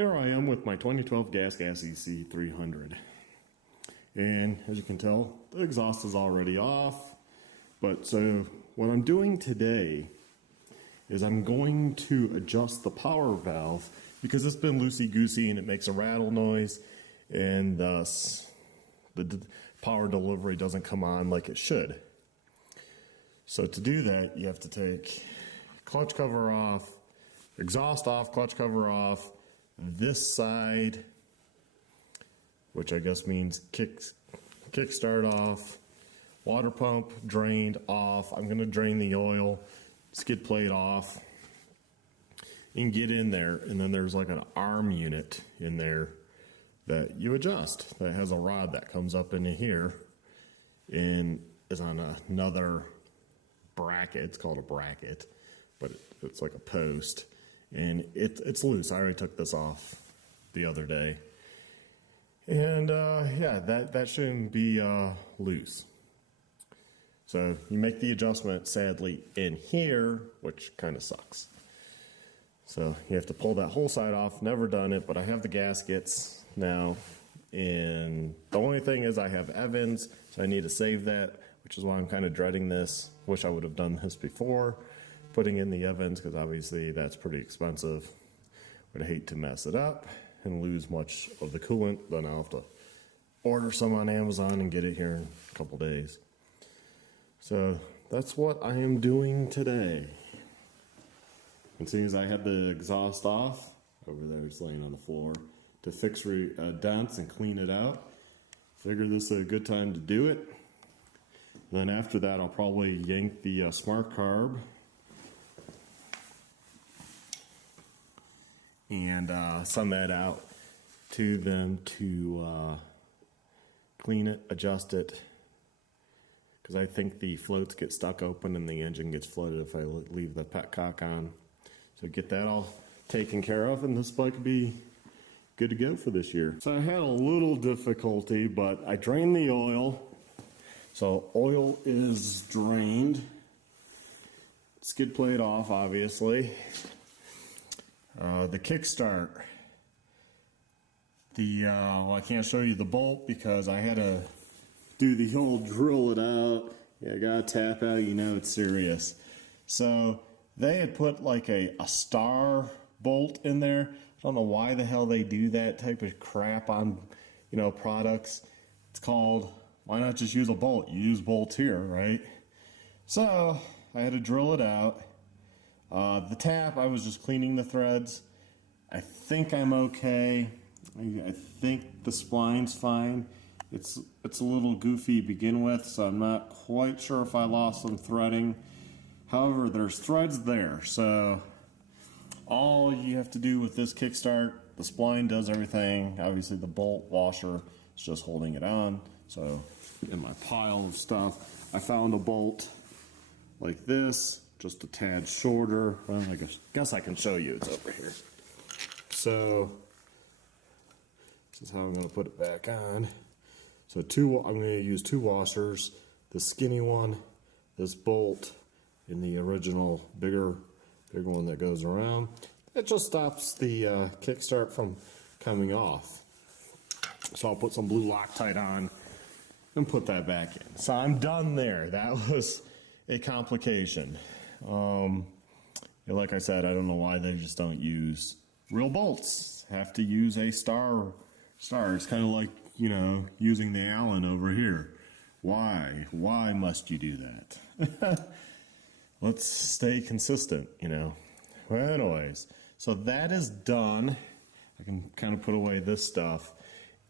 Here I am with my 2012 Gas EC300. And as you can tell, the exhaust is already off. But so what I'm doing today is I'm going to adjust the power valve because it's been loosey-goosey and it makes a rattle noise, and thus the power delivery doesn't come on like it should. So to do that, you have to take clutch cover off, exhaust off, clutch cover off, this side, which I guess means kickstart off, water pump drained off. I'm going to drain the oil, skid plate off, and get in there. And then there's like an arm unit in there that you adjust that has a rod that comes up into here and is on another bracket. It's called a bracket, but it's like a post, and it's loose. I already took this off the other day, and yeah, that shouldn't be loose. So you make the adjustment, sadly, in here, which kind of sucks. So you have to pull that whole side off. Never done it, but I have the gaskets now, and the only thing is I have Evans, so I need to save that, which is why I'm kind of dreading this. Wish I would have done this before putting in the Evans, because obviously that's pretty expensive. Would hate to mess it up and lose much of the coolant. Then I'll have to order some on Amazon and get it here in a couple days. So that's what I am doing today. And seeing as I had the exhaust off, over there it's laying on the floor, to fix dents and clean it out, figure this is a good time to do it. And then after that, I'll probably yank the smart carb and send that out to them to clean it, adjust it, because I think the floats get stuck open and the engine gets flooded if I leave the petcock on. So get that all taken care of, and this bike will be good to go for this year. So I had a little difficulty, but I drained the oil. So oil is drained. Skid plate off, obviously. The kickstart. Well, I can't show you the bolt because I had to do the old drill it out. Yeah, I gotta tap out, you know it's serious. So they had put like a star bolt in there. I don't know why the hell they do that type of crap on, products. It's called, why not just use a bolt? You use bolts here, right? So I had to drill it out. The tap, I was just cleaning the threads. I think I'm okay. I think the spline's fine. It's a little goofy to begin with, so I'm not quite sure if I lost some threading. However, there's threads there, so all you have to do with this kickstart, the spline does everything. Obviously the bolt washer is just holding it on. So in my pile of stuff, I found a bolt like this, just a tad shorter. Well, I guess I can show you, it's over here. So this is how I'm going to put it back on. So I'm going to use two washers, the skinny one, this bolt, and the original bigger one that goes around. It just stops the kickstart from coming off. So I'll put some blue Loctite on and put that back in. So I'm done there. That was a complication. Like I said, I don't know why they just don't use real bolts. Have to use a star. It's kind of like, using the Allen over here. Why? Why must you do that? Let's stay consistent, Well, anyways, so that is done. I can kind of put away this stuff.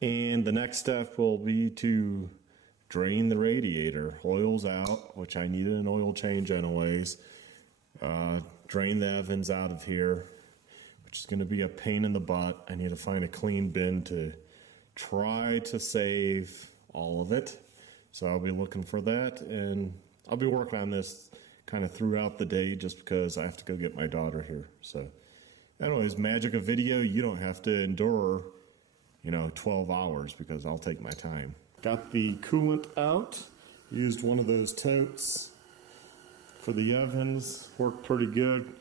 And the next step will be to drain the radiator. Oil's out, which I needed an oil change anyways. Drain the Evans out of here, which is going to be a pain in the butt. I need to find a clean bin to try to save all of it. So I'll be looking for that, and I'll be working on this kind of throughout the day just because I have to go get my daughter here. So anyways, magic of video, you don't have to endure 12 hours because I'll take my time. Got the coolant out, used one of those totes for the Evans, worked pretty good.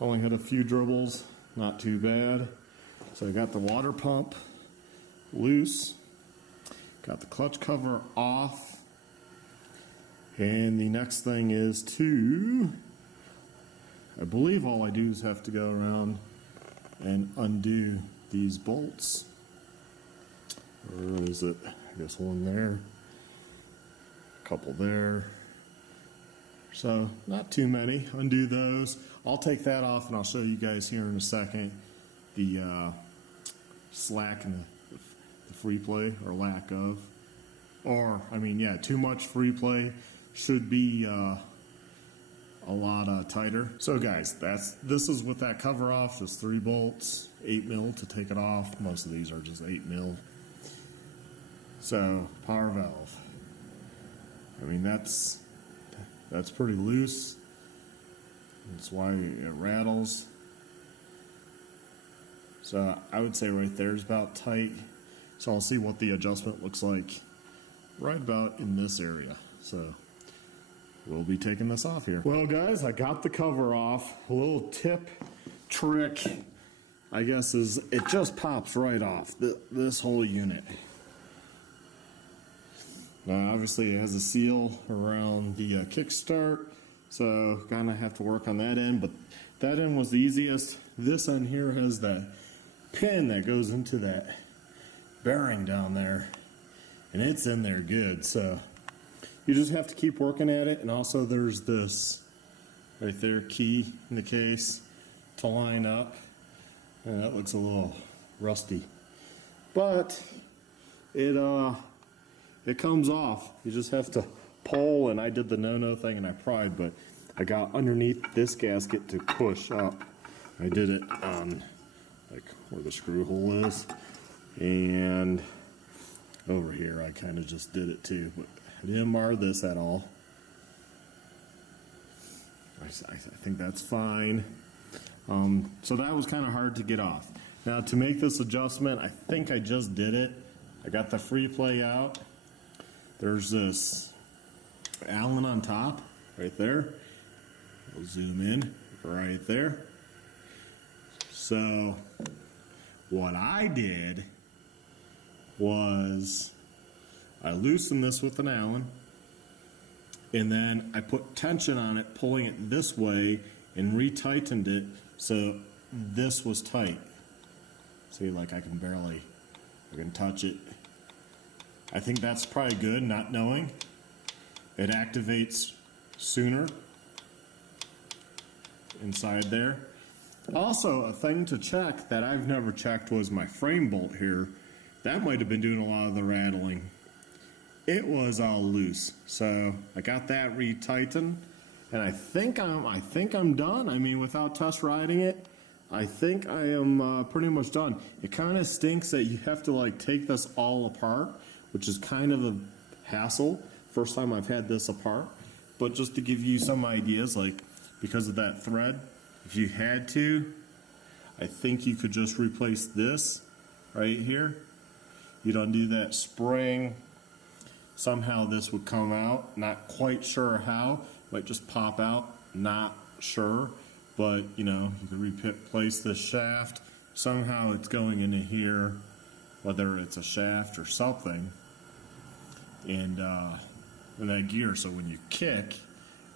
Only had a few dribbles, not too bad. So I got the water pump loose, got the clutch cover off, and the next thing is to, I believe all I do is have to go around and undo these bolts. Or is it, I guess one there, a couple there. So not too many. Undo those. I'll take that off and I'll show you guys here in a second the slack and the free play, or lack of. Or, I mean, yeah, too much free play should be a lot tighter. So guys, this is with that cover off, just 3 bolts, 8 mil to take it off. Most of these are just 8 mil. So power valve. I mean, that's pretty loose. That's why it rattles. So I would say right there is about tight. So I'll see what the adjustment looks like right about in this area. So we'll be taking this off here. Well guys, I got the cover off. A little tip trick, I guess, is it just pops right off, this whole unit. Now obviously it has a seal around the kickstart, so kind of have to work on that end, but that end was the easiest. This end here has that pin that goes into that bearing down there, and it's in there good, so you just have to keep working at it. And also there's this right there key in the case to line up, and that looks a little rusty, but it comes off. You just have to pull, and I did the no thing and I pried, but I got underneath this gasket to push up. I did it on like where the screw hole is, and over here I kind of just did it too, but I didn't mar this at all. I think that's fine. So that was kind of hard to get off. Now to make this adjustment, I think I just did it. I got the free play out. There's this Allen on top right there. We'll zoom in right there. So what I did was I loosened this with an Allen, and then I put tension on it, pulling it this way, and retightened it so this was tight. See, like I can touch it. I think that's probably good, not knowing. It activates sooner inside there. Also, a thing to check that I've never checked was my frame bolt here. That might have been doing a lot of the rattling. It was all loose, so I got that retightened, and I think I'm done. I mean, without test riding it, I think I am pretty much done. It kind of stinks that you have to like take this all apart, which is kind of a hassle. First time I've had this apart, but just to give you some ideas, like because of that thread, if you had to, I think you could just replace this right here. You'd undo that spring. Somehow this would come out. Not quite sure how. Might just pop out. Not sure. But, you know, you could replace this shaft. Somehow it's going into here, whether it's a shaft or something. And that gear, so when you kick,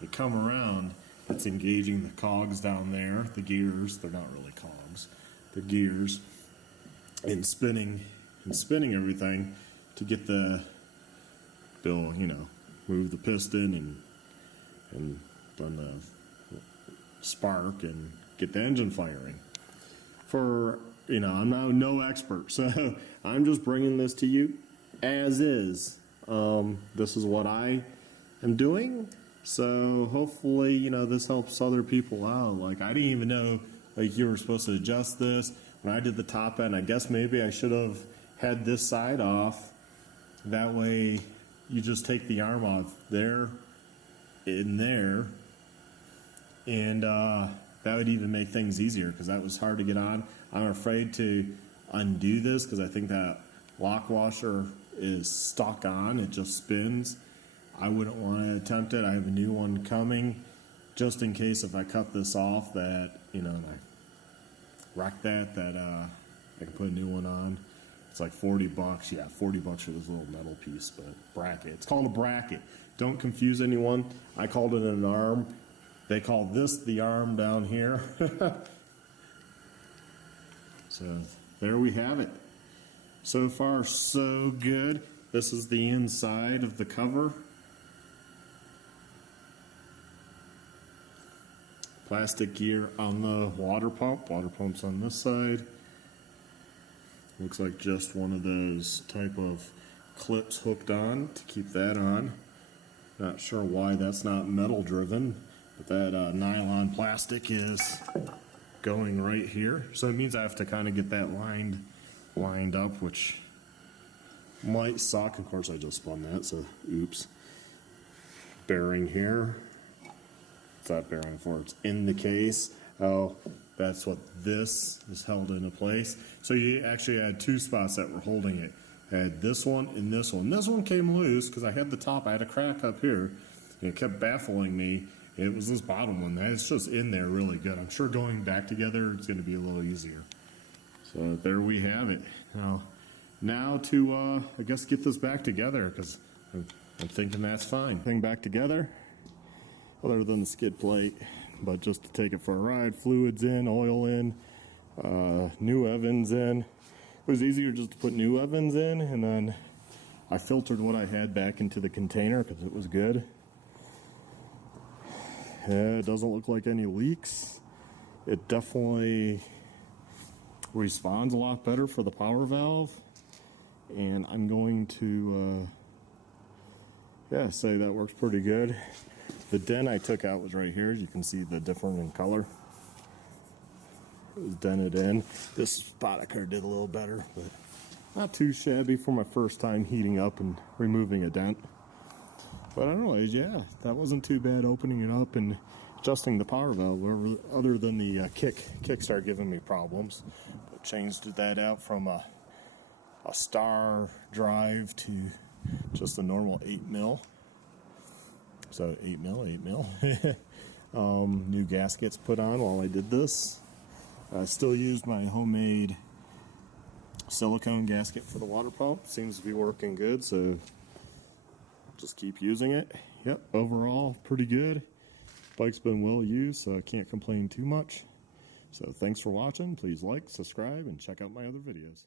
you come around, it's engaging the cogs down there, the gears. They're not really cogs. The gears, and spinning everything to get the bill, you know, move the piston and run the spark and get the engine firing. For, you know, I'm now no expert, so I'm just bringing this to you as is. This is what I am doing, so hopefully, you know, this helps other people out. Like, I didn't even know, like, you were supposed to adjust this. When I did the top end, I guess maybe I should have had this side off. That way, you just take the arm off there, in there, and that would even make things easier, because that was hard to get on. I'm afraid to undo this because I think that lock washer is stuck on. It just spins. I wouldn't want to attempt it. I have a new one coming just in case if I cut this off that, you know, and I wreck that I I can put a new one on. It's like 40 bucks. Yeah, 40 bucks for this little metal piece, but bracket. It's called a bracket. Don't confuse anyone. I called it an arm. They call this the arm down here. So there we have it. So far, so good. This is the inside of the cover. Plastic gear on the water pump. Water pump's on this side. Looks like just one of those type of clips hooked on to keep that on. Not sure why that's not metal driven, but that nylon plastic is going right here. So it means I have to kind of get that lined up, which might suck. Of course, I just spun that, so oops. Bearing here. What's that bearing for? It's in the case. Oh, that's what this is held into place. So you actually had two spots that were holding it. I had this one and this one. This one came loose because I had the top. I had a crack up here, and it kept baffling me. It was this bottom one. It's just in there really good. I'm sure going back together, it's going to be a little easier. So there we have it. Now to, I guess, get this back together, because I'm thinking that's fine. Thing back together, other than the skid plate, but just to take it for a ride. Fluids in, oil in, new Evans in. It was easier just to put new Evans in, and then I filtered what I had back into the container because it was good. It doesn't look like any leaks. It definitely responds a lot better for the power valve, and I'm going to say that works pretty good. The dent I took out was right here. As you can see, the different in color. It was dented in. This spot I could have did a little better, but not too shabby for my first time heating up and removing a dent. But anyways, yeah, that wasn't too bad, opening it up and adjusting the power valve, other than the kick started giving me problems. But changed that out from a star drive to just a normal 8 mil. So 8 mil. New gaskets put on while I did this. I still used my homemade silicone gasket for the water pump. Seems to be working good, so just keep using it. Yep, overall pretty good. Bike's been well used, so I can't complain too much. So thanks for watching. Please like, subscribe, and check out my other videos.